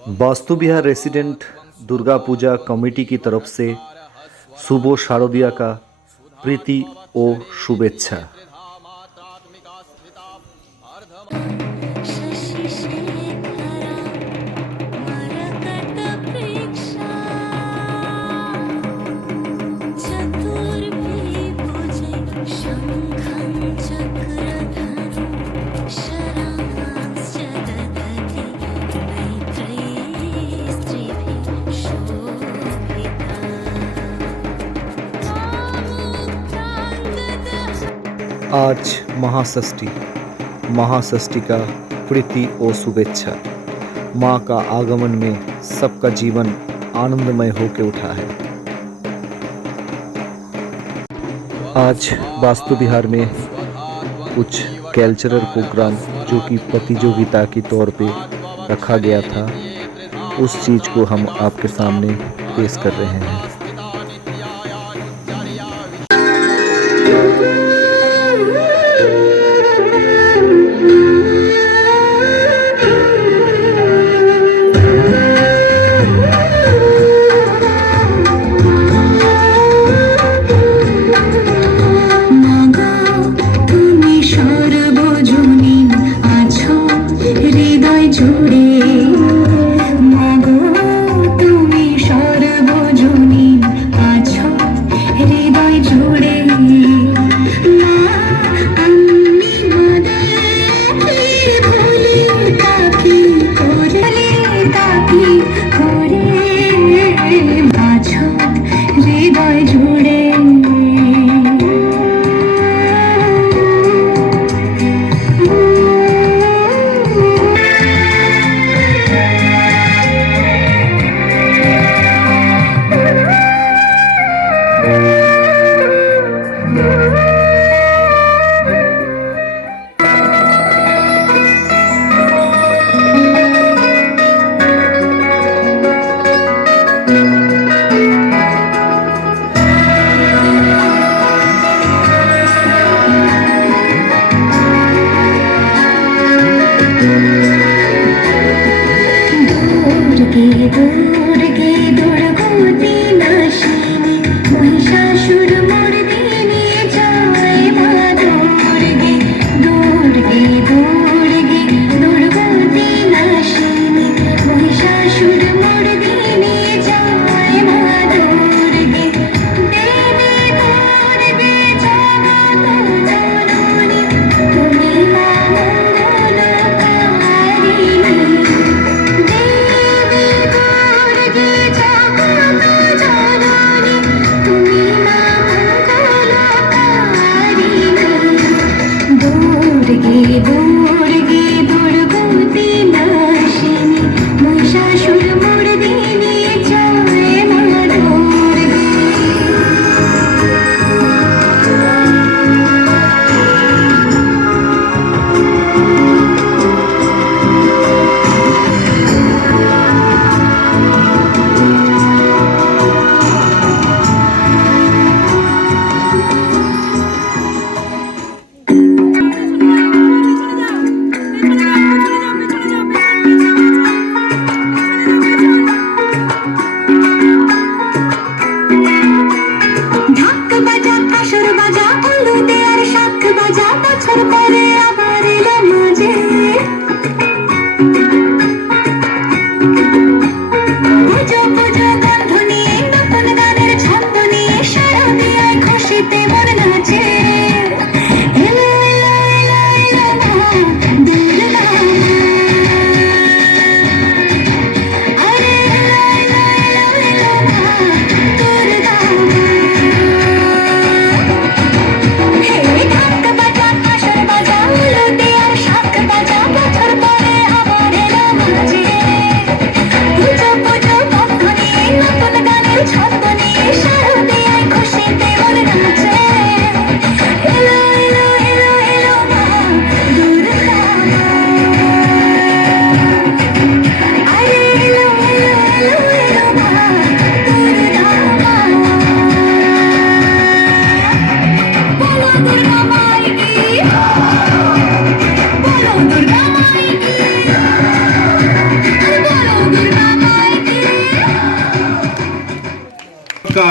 वास्तु विहार resident Durga Puja committee की तरफ से शुभ शारदिया का प्रीति ओ शुभेच्छा। आज महाषष्ठी, महाषष्ठी का प्रीति और शुभेच्छा। माँ का आगमन में सबका जीवन आनंदमय होकर उठा है। आज वास्तु विहार में कुछ कल्चरल प्रोग्राम जो कि प्रतियोगिता के तौर पे रखा गया था, उस चीज़ को हम आपके सामने पेश कर रहे हैं।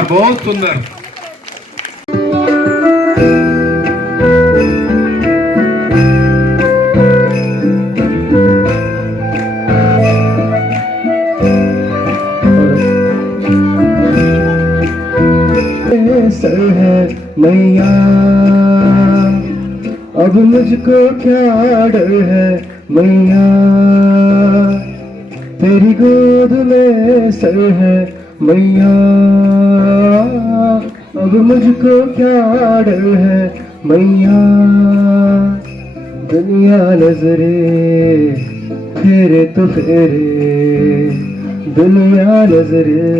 बहुत सुंदर। सर है मैया, अब मुझको क्या डर है मैया, तेरी गोद में सर है मैया, अब मुझको क्या डर है मैया। दुनिया नजरे फेरे तो फेरे, दुनिया नजरे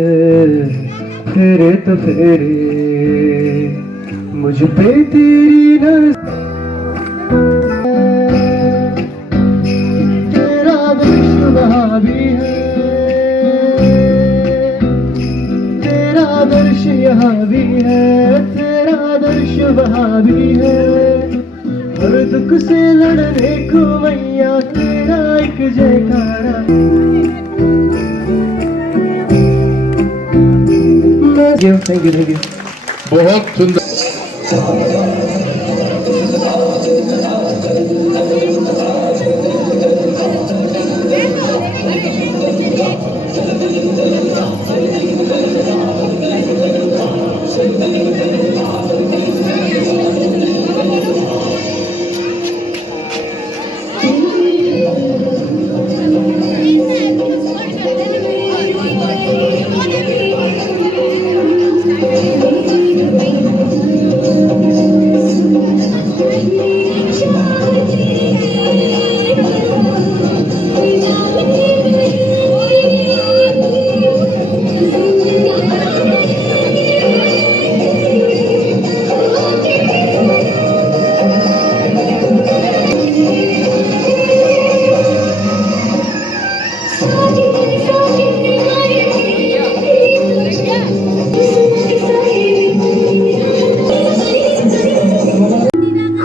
फेरे तो फेरे, मुझ पे तेरी नजर, तेरा दर्श वहाँ भी है, तेरा दर्श यहाँ भी है, तेरा दर्श वहाँ भी है। हर दुख से लड़ने को मैया तेरा एक जयकारा। Thank you. बहुत सुंदर।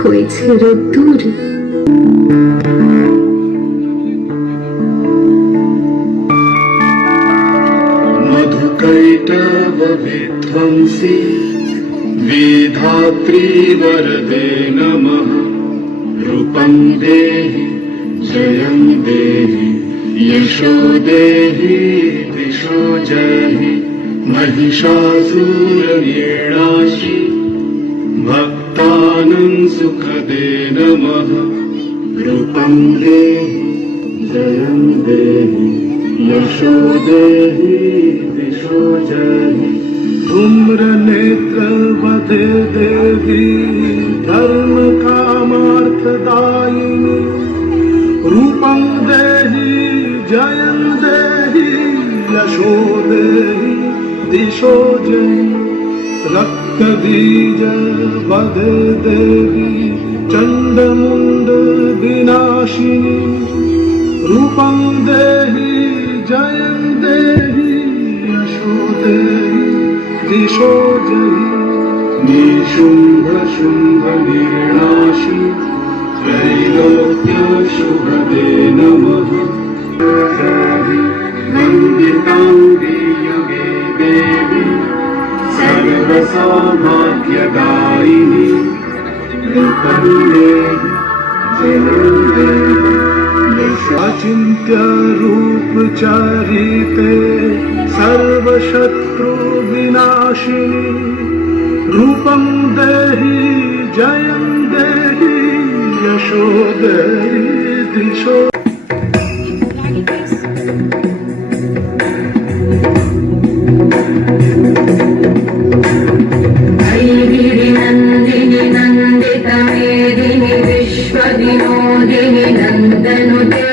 হয়েছে রোদ্দুর। मधुकैटव विध्वंसी विधात्री वरदे नमः। रूपं देहि जयं देहि यशो देहि दिशो जहि। महिषासुरनिर्णाशि भक्तानां सुखदे नमः। रूपं देहि जयं देहि यशो देहि दिशो जहि। धूम्र नेत्र वदे देवी धर्म कामार्थदायिनी। रूपं देहि जयं देहि यशो देहि दिशो जहि। रक्त बीज वदे देवी चंडमुंड विनाशिनी। रूपं देहि जयं देहि यशो देहि दिशो जहि। निशुंभ शुंभ निर्णाशि त्रैलोक्य शुभदे नमः। वंदितांगी युगे देवी सर्वसौभाग्यदायिनी। रूपं देहि जयं देहि अचिंत्य रूप चरिते सर्वशत्रु विनाशिनी। रूपं देहि जयं देहि यशो देहि दिशो। नंदिनी नंदित मेदिनी विश्वविनोदिनी नंदनुते।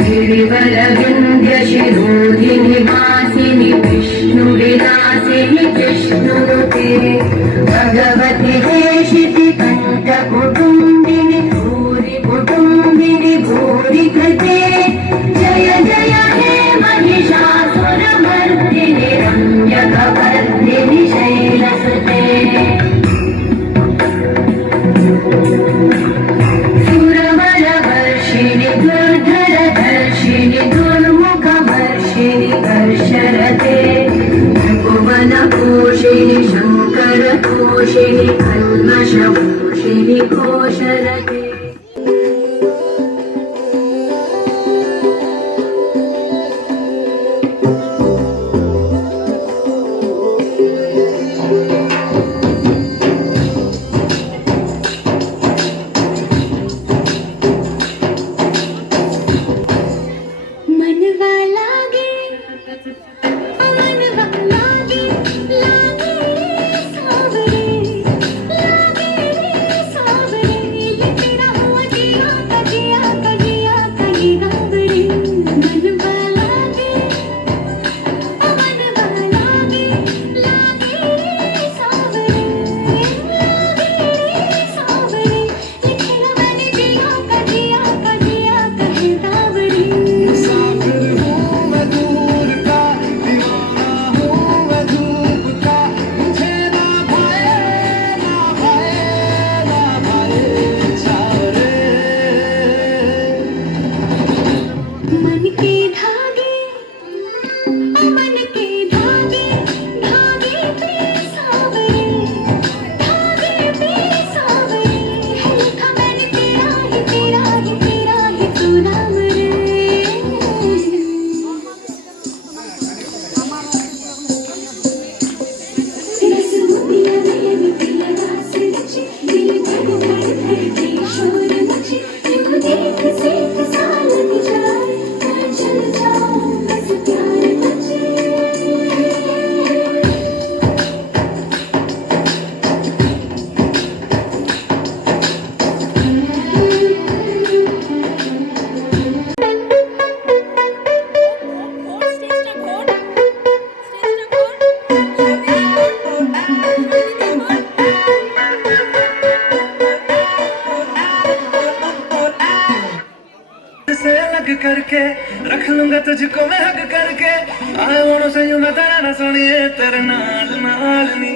गिरिवर विंध्य शिरोधिनी वासिनी विष्णु विलासिनी जिष्णुनुते। भगवती देशिति कंठ कुटुंबिनी भूरि कुटुंबिनी भूरि कृते। जय जय हे महिषासुरमर्दिनि रम्यकपर्दिनि शैलसुते। सुरवरवर्षिणि दुर्धरधर्षिणि दुर्मुखवर्षिणि कर्षरते। भुवनकोशे घोषिणि कल्मषभूषिणि घोषरते करके रख लूंगा तुझको मैं हक करके आए वालों से यूं मैं तेरा ना सुनिए तेरे नाल नाल नी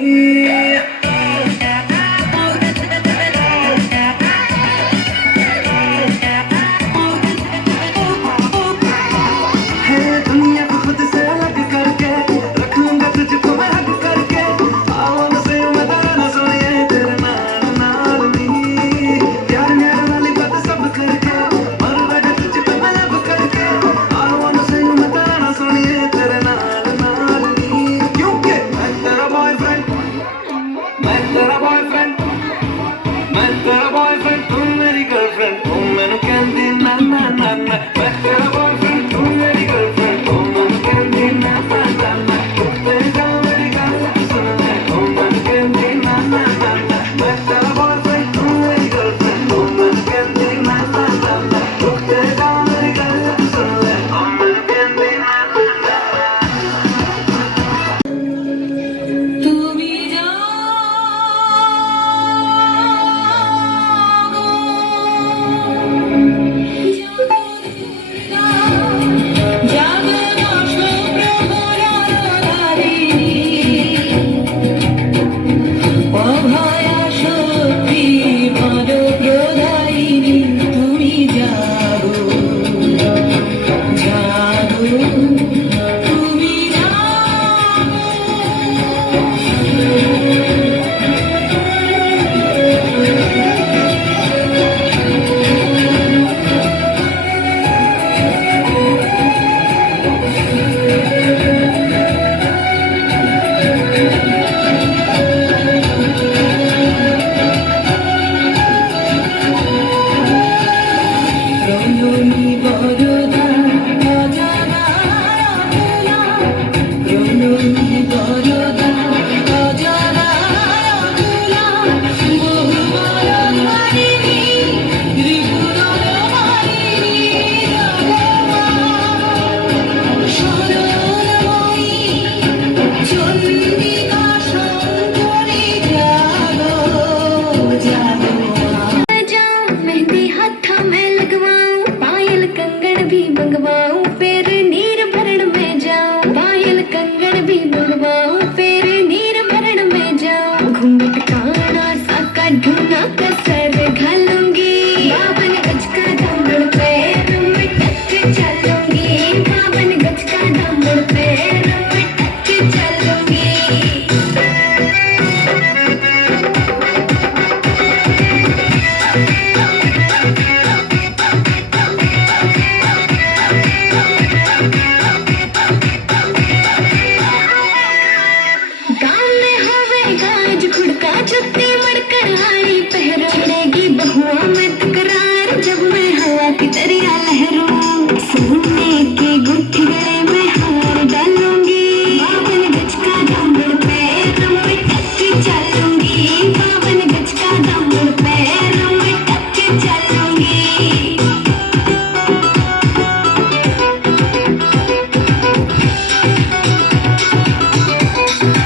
गाँव में होवे गाज खुड़का जुत्ती मड़कर हारी पहरो छिड़ेगी बहुआ में तकरार जब मैं हवा की दरिया लहरूं सोने के गुट्ठी गले में हार डालूंगी 52 गज का दामन पैरों में टक चलूंगी 52 गज का दामन पैरों में टक चलूंगी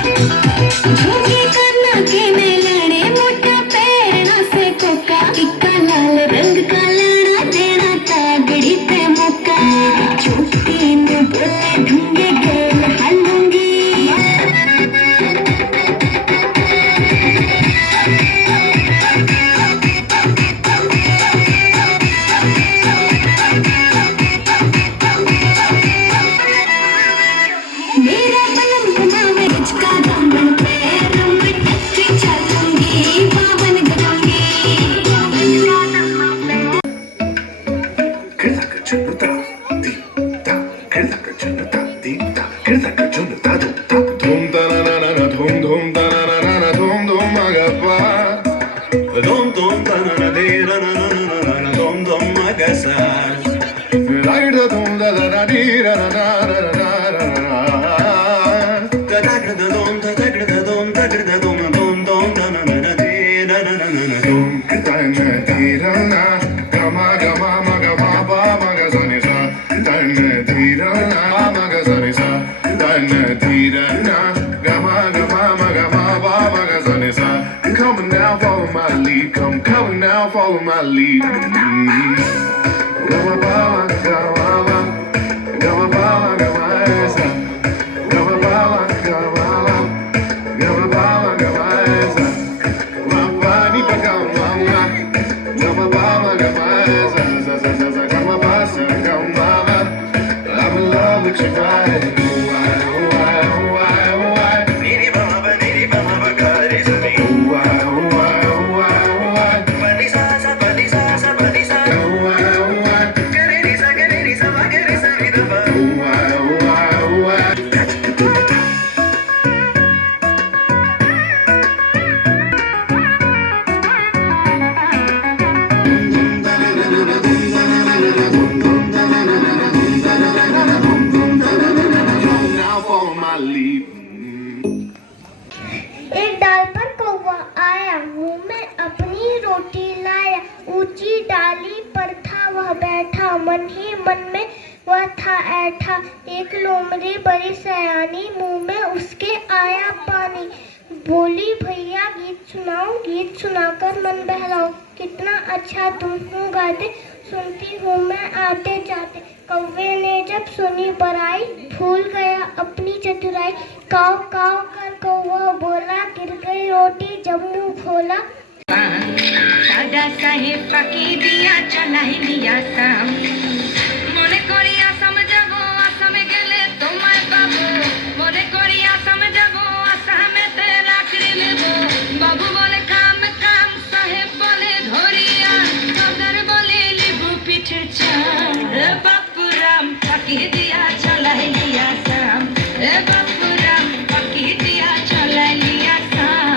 झूठी करना के में लड़े मोटा पैरना से कोका टिक्का लाल रंग का लाड़ा देना तागड़ी पे मौका छोटी ने बोले ढूंढे गेल हालूंगी मेरा बलम घुमावे गजका दामन पैरों में टक चलूंगी 52 गजूंगी Dhum da na na na dhum da na na dhum agappa. Dum dum da na na de na na na na na dum agasa. Lai da dhum da da di da na na na na na. Da da da dum da da dum da da dum da na na na de na na na na dum. Da na di da na gama gama ma gama ba ma ga sa ni sa. Da na di da na ma ga sa ni sa. Da na di da na gama gama ma gama ba ma ga sa ni sa. Come now, follow my lead. Come now, follow my lead. Gama ba ma gama ba gama ba ma gama sa. Gama ba ma gama ba gama ba ma gama sa. Ma ba ni pa gama ma gama ba ma gama sa sa sa sa sa gama ba sa gama ba. I'm in love with your body. Why, why, why, why? Niri ba ba ga re sa ni. Why, why, why, why? Pa ni sa pa ni sa pa ni sa. Why, why, Ga re sa ma ga re sa ni da ba. why, why? Now follow my lead. एक डाल पर कौवा आया मुंह में अपनी रोटी लाया ऊंची डाली पर था वह बैठा मन ही मन में वह था ऐठा एक लोमड़ी बड़ी सयानी मुंह में उसके आया पानी बोली भैया गीत सुनाकर मन बहलाओ कितना अच्छा तुम हो गाते सुनती हूँ मैं आते जाते कौवे ने जब सुनी बड़ाई भूल गया अपनी चतुराई काव काव कर कौवा बोला गिर गई रोटी जब मुंह खोला দাদা সাহেব পাকি দিয়া চালাই লিয়া সাম মনে করি আসাম যাব আসামে গেলে তোমায় পাবো মনে করি আসাম যাব আসামেতে চাকরি নেব বাবু বলে কাম কাম সাহেব বলে ধরিয়া সদর বলে লিবু পিঠে চাম এ বাপুরাম পাকি দিয়া চালাই লিয়া সাম এ বাপুরাম পাকি দিয়া চালাই লিয়া সাম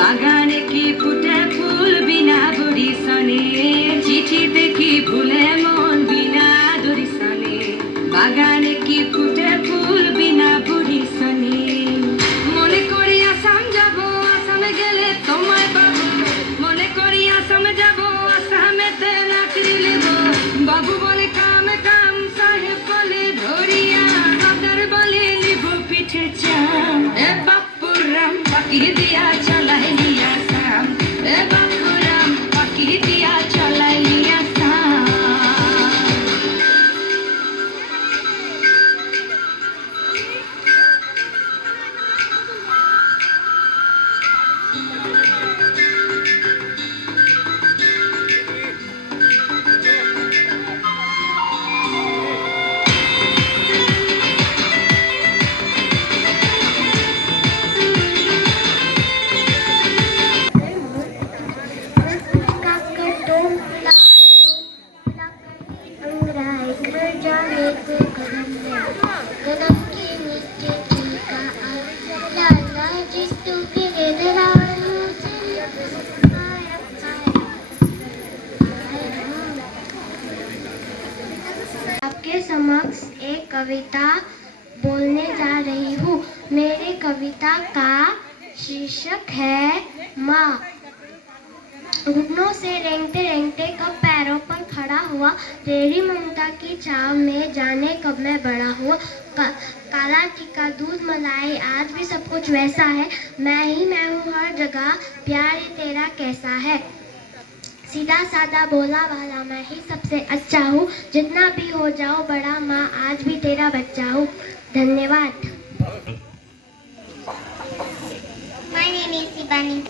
বাগানে কি ফুটে ফুল বিনা বুড়ি সনে চিঠিতে কি ফুলে মন বিনা দড়ি সনে বাগানে কি ফুটে ফুল বিনা বুড়ি সনে মনে করি আসাম যাব আসামে গেলে তোমায় পাবো মনে করি আসাম যাব আসামেতে চাকরি নেব বাবু বলে কাম কাম সাহেব বলে ধরিয়া সদর বলে লিব পিঠে চাম এ বাপুরাম পাকি দিয়া চালাই লিয়া সাম এ বাপুরাম পাকি দিয়া চালাই লিয়া সাম कविता बोलने जा रही हूँ। मेरी कविता का शीर्षक है माँ। घुटनों से रेंगते रेंगते कब पैरों पर खड़ा हुआ, तेरी ममता की चाव में जाने कब मैं बड़ा हुआ। काला टीका दूध मलाई आज भी सब कुछ वैसा है, मैं हूँ हर जगह, प्यार ये तेरा कैसा है। सीधा सादा बोला वाला मैं ही सबसे अच्छा हूँ, जितना भी हो जाओ बड़ा माँ आज भी तेरा बच्चा हूँ। धन्यवाद। My name is Sibani.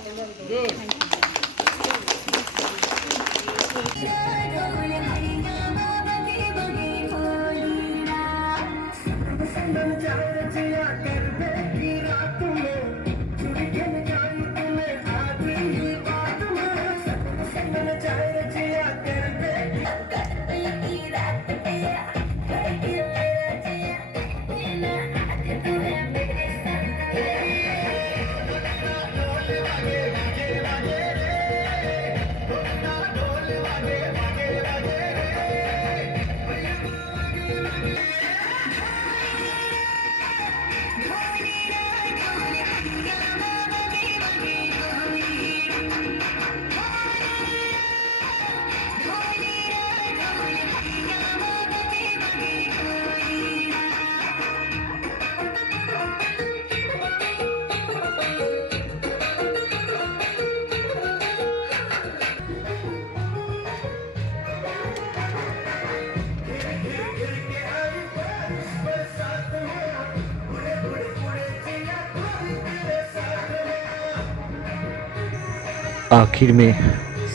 आखिर में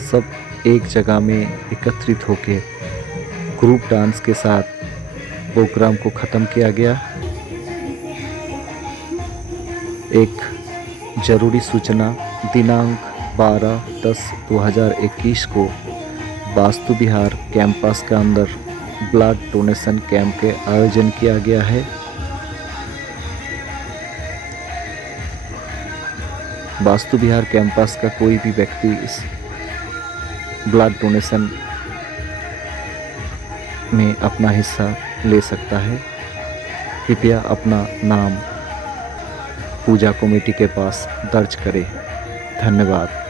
सब एक जगह में एकत्रित होकर ग्रुप डांस के साथ प्रोग्राम को ख़त्म किया गया। एक ज़रूरी सूचना, दिनांक 12/10/2021 को वास्तु विहार कैंपस के अंदर ब्लड डोनेशन कैंप के आयोजन किया गया है। वास्तु विहार कैंपस का कोई भी व्यक्ति इस ब्लड डोनेशन में अपना हिस्सा ले सकता है। कृपया अपना नाम पूजा कमेटी के पास दर्ज करें। धन्यवाद।